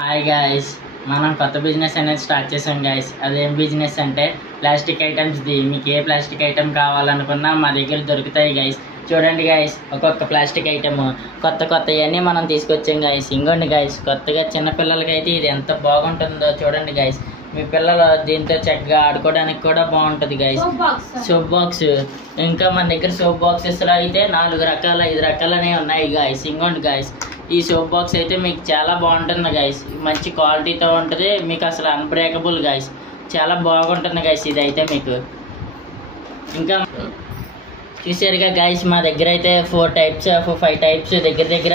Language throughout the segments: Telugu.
హాయ్ గాయ్స్, మనం కొత్త బిజినెస్ అనేది స్టార్ట్ చేసాం గాయ్స్. అదేం బిజినెస్ అంటే ప్లాస్టిక్ ఐటమ్స్ది. మీకు ఏ ప్లాస్టిక్ ఐటమ్ కావాలనుకున్నా మా దగ్గర దొరుకుతాయి గాయ్స్. చూడండి గాయ్స్, ఒక్కొక్క ప్లాస్టిక్ ఐటమ్ కొత్తవన్నీ మనం తీసుకొచ్చాం గాయ్స్. ఇంకోండి గాయ్స్, కొత్తగా చిన్నపిల్లలకైతే ఇది ఎంత బాగుంటుందో చూడండి గాయ్స్. మీ పిల్లలు దీంతో చక్కగా ఆడుకోవడానికి కూడా బాగుంటుంది గాయ్స్. సోప్ బాక్స్, ఇంకా మన దగ్గర సోప్ బాక్సెస్లో అయితే 4 రకాలు 5 రకాలనే ఉన్నాయి గాయ్స్. ఇంకోండి గాయ్స్, ఈ సోప్ బాక్స్ అయితే మీకు చాలా బాగుంటుంది గాయ్స్. మంచి క్వాలిటీతో ఉంటుంది, మీకు అసలు అన్బ్రేకబుల్ గాయ్స్. చాలా బాగుంటుంది గాయ్స్ ఇదైతే మీకు. ఇంకా చూసారుగా గాయ్స్, మా దగ్గర అయితే 4 టైప్స్ 5 టైప్స్ దగ్గర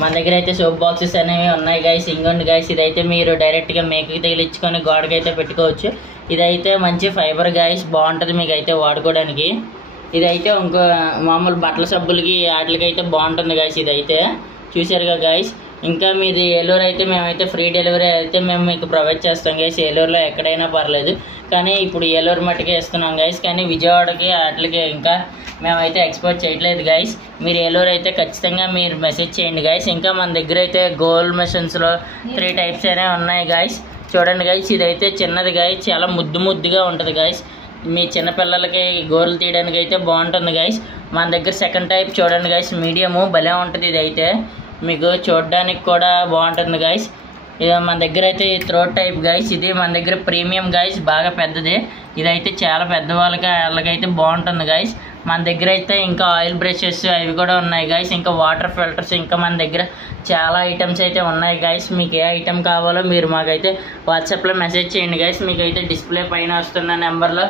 మన దగ్గర అయితే సోప్ బాక్సెస్ అనేవి ఉన్నాయి గాయ్స్. ఇంకోండి గాయ్స్, ఇదైతే మీరు డైరెక్ట్గా మేకకి తగిలించుకొని గోడకైతే పెట్టుకోవచ్చు. ఇదైతే మంచి ఫైబర్ గాయ్స్, బాగుంటుంది మీకు అయితే వాడుకోవడానికి. ఇదైతే ఇంకో మామూలు బట్టల సబ్బులకి వాటికైతే బాగుంటుంది గాయ్స్ ఇదైతే. చూసారుగా గాయ్స్. ఇంకా మీది ఏలూరు అయితే మేమైతే ఫ్రీ డెలివరీ అయితే మేము మీకు ప్రొవైడ్ చేస్తాం గాయ్స్. ఏలూరులో ఎక్కడైనా పర్లేదు, కానీ ఇప్పుడు ఏలూరు మట్టుకే ఇస్తున్నాం గాయ్స్. కానీ విజయవాడకి వాటికి ఇంకా మేమైతే ఎక్స్పోర్ట్ చేయట్లేదు గాయ్స్. మీరు ఏలూరు అయితే ఖచ్చితంగా మీరు మెసేజ్ చేయండి గాయ్స్. ఇంకా మన దగ్గర అయితే గోల్డ్ మెషిన్స్లో 3 టైప్స్ అనేవి ఉన్నాయి గాయ్స్. చూడండి గాయ్స్, ఇదైతే చిన్నది గాయ్స్, చాలా ముద్దుగా ఉంటుంది గాయ్స్. మీ చిన్నపిల్లలకి గోర్లు తీయడానికి అయితే బాగుంటుంది గాయ్స్. మన దగ్గర సెకండ్ టైప్ చూడండి గాయ్స్, మీడియము భలే ఉంటుంది. ఇదైతే మీకు చూడడానికి కూడా బాగుంటుంది గాయ్స్. ఇది మన దగ్గర అయితే థ్రోట్ టైప్ గాయ్స్. ఇది మన దగ్గర ప్రీమియం గాయ్స్, బాగా పెద్దది. ఇదైతే చాలా పెద్ద వాళ్ళకైతే బాగుంటుంది గాయ్స్. మన దగ్గర అయితే ఇంకా ఆయిల్ బ్రషెస్ అవి కూడా ఉన్నాయి గాయ్స్. ఇంకా వాటర్ ఫిల్టర్స్, ఇంకా మన దగ్గర చాలా ఐటమ్స్ అయితే ఉన్నాయి గాయ్స్. మీకు ఏ ఐటమ్ కావాలో మీరు మాకైతే వాట్సాప్లో మెసేజ్ చేయండి గాయ్స్. మీకైతే డిస్ప్లే పైన వస్తున్న నెంబర్లో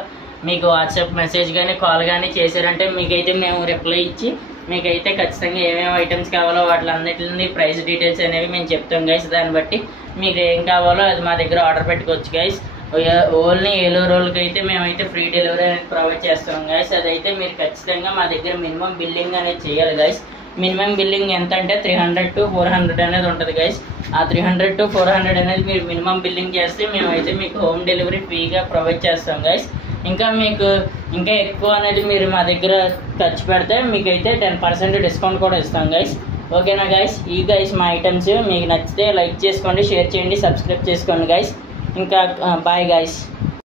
మీకు వాట్సాప్ మెసేజ్ కానీ కాల్ కానీ చేశారంటే మీకైతే మేము రిప్లై ఇచ్చి మీకైతే ఖచ్చితంగా ఏమేమి ఐటమ్స్ కావాలో వాటిలన్నిటిని ప్రైస్ డీటెయిల్స్ అనేవి మేము చెప్తాం గైస్. దాన్ని బట్టి మీకు ఏం కావాలో అది మా దగ్గర ఆర్డర్ పెట్టుకోవచ్చు గైస్. ఓన్లీ ఏలూరు రోజులకి అయితే మేమైతే ఫ్రీ డెలివరీ అనేది ప్రొవైడ్ చేస్తాం గైస్. అదైతే మీరు ఖచ్చితంగా మా దగ్గర మినిమం బిల్లింగ్ అనేది చేయాలి గైస్. మినిమం బిల్లింగ్ ఎంత అంటే 300 to 400 అనేది ఉంటుంది గైస్. ఆ 300 to 400 అనేది మీరు మినిమం బిల్లింగ్ చేస్తే మేమైతే మీకు హోమ్ డెలివరీ ఫ్రీగా ప్రొవైడ్ చేస్తాం గైస్. ఇంకా మీకు ఇంకా ఎక్కువ అనేది మీరు మా దగ్గర ఖర్చు పెడితే మీకైతే 10% డిస్కౌంట్ కూడా ఇస్తాం గైస్. ఓకేనా గైస్? ఈ గైస్ మా ఐటమ్స్ మీకు నచ్చితే లైక్ చేసుకోండి, షేర్ చేయండి, సబ్స్క్రైబ్ చేసుకోండి గైస్. ఇంకా బాయ్ గైస్.